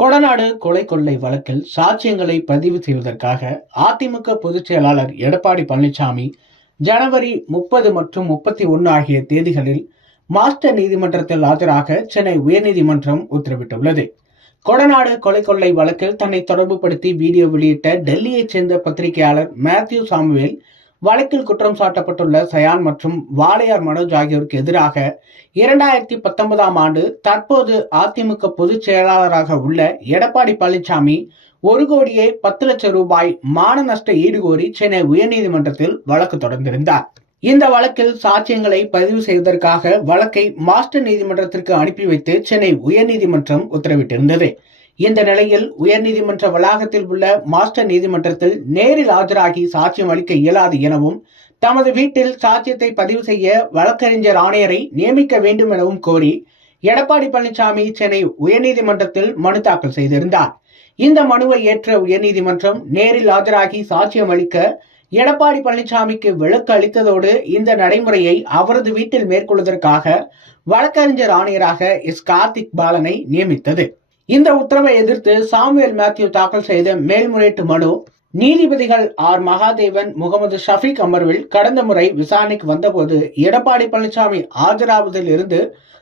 கொடநாடு கொலை கொள்ளை வழக்கில் சாட்சியங்களை பதிவு செய்வதற்காக அதிமுக பொதுச் செயலாளர் எடப்பாடி பழனிசாமி ஜனவரி முப்பது மற்றும் முப்பத்தி ஒன்று ஆகிய தேதிகளில் மாஸ்டர் நீதிமன்றத்தில் ஆஜராக சென்னை உயர்நீதிமன்றம் உத்தரவிட்டுள்ளது. கொடநாடு கொலை கொள்ளை வழக்கில் தன்னை தொடர்புபடுத்தி வீடியோ வெளியிட்ட டெல்லியைச் சேர்ந்த பத்திரிகையாளர் மேத்யூ சாமுவேல் வழக்கில் குற்றம் சாட்டப்பட்டுள்ள சயான் மற்றும் வாளையார் மனோஜ் ஆகியோருக்கு எதிராக இரண்டாயிரத்தி பத்தொன்பதாம் ஆண்டு தற்போது அதிமுக பொதுச் செயலாளராக உள்ள எடப்பாடி பழனிசாமி ஒரு கோடியே பத்து லட்சம் ரூபாய் மான நஷ்ட ஈடுகோரி சென்னை உயர்நீதிமன்றத்தில் வழக்கு தொடர்ந்திருந்தார். இந்த வழக்கில் சாட்சியங்களை பதிவு செய்வதற்காக வழக்கை மாஸ்டர் நீதிமன்றத்திற்கு அனுப்பி வைத்து சென்னை உயர்நீதிமன்றம் உத்தரவிட்டிருந்தது. இந்த நிலையில் உயர்நீதிமன்ற வளாகத்தில் உள்ள மாஸ்டர் நீதிமன்றத்தில் நேரில் ஆஜராகி சாட்சியம் அளிக்க இயலாது எனவும் தமது வீட்டில் சாட்சியத்தை பதிவு செய்ய வழக்கறிஞர் ஆணையரை நியமிக்க வேண்டும் எனவும் கோரி எடப்பாடி பழனிசாமி சென்னை உயர்நீதிமன்றத்தில் மனு தாக்கல் செய்திருந்தார். இந்த மனுவை ஏற்ற உயர்நீதிமன்றம் நேரில் ஆஜராகி சாட்சியம் அளிக்க எடப்பாடி பழனிசாமிக்கு விளக்கு அளித்ததோடு இந்த நடைமுறையை அவரது வீட்டில் மேற்கொள்வதற்காக வழக்கறிஞர் ஆணையராக எஸ் கார்த்திக் பாலனை நியமித்தது. இந்த உத்தரவை எதிர்த்து சாமுவேல் மேத்யூ தாக்கல் செய்த மேல்முறையீட்டு மனு நீதிபதிகள் ஆர். மகாதேவன் முகமது ஷஃபீக் அமர்வில் கடந்த முறை விசாரணைக்கு வந்தபோது எடப்பாடி பழனிசாமி ஆஜராவதில் இருந்து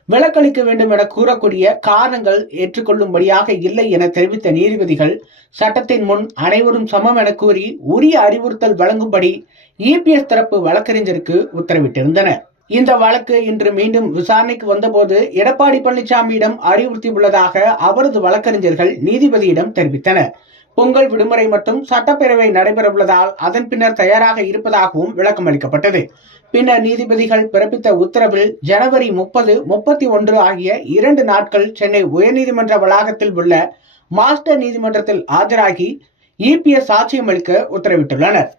விலக்களிக்க வேண்டும் என கூறக்கூடிய காரணங்கள் ஏற்றுக்கொள்ளும்படியாக இல்லை என தெரிவித்த நீதிபதிகள் சட்டத்தின் முன் அனைவரும் சமம் என கூறி உரிய அறிவுறுத்தல் வழங்கும்படி இபிஎஸ் தரப்பு வழக்கறிஞருக்கு உத்தரவிட்டிருந்தனர். இந்த வழக்கு இன்று மீண்டும் விசாரணைக்கு வந்தபோது எடப்பாடி பழனிசாமியிடம் அறிவுறுத்தியுள்ளதாக அவரது வழக்கறிஞர்கள் நீதிபதியிடம் தெரிவித்தனர். பொங்கல் விடுமுறை மற்றும் சட்டப்பேரவை நடைபெறவுள்ளதால் அதன் பின்னர் தயாராக இருப்பதாகவும் விளக்கம் அளிக்கப்பட்டது. பின்னர் நீதிபதிகள் பிறப்பித்த உத்தரவில் ஜனவரி முப்பது முப்பத்தி ஒன்று ஆகிய இரண்டு நாட்கள் சென்னை உயர்நீதிமன்ற வளாகத்தில் உள்ள மாஸ்டர் நீதிமன்றத்தில் ஆஜராகி இபிஎஸ் சாட்சியம் அளிக்க உத்தரவிட்டுள்ளனர்.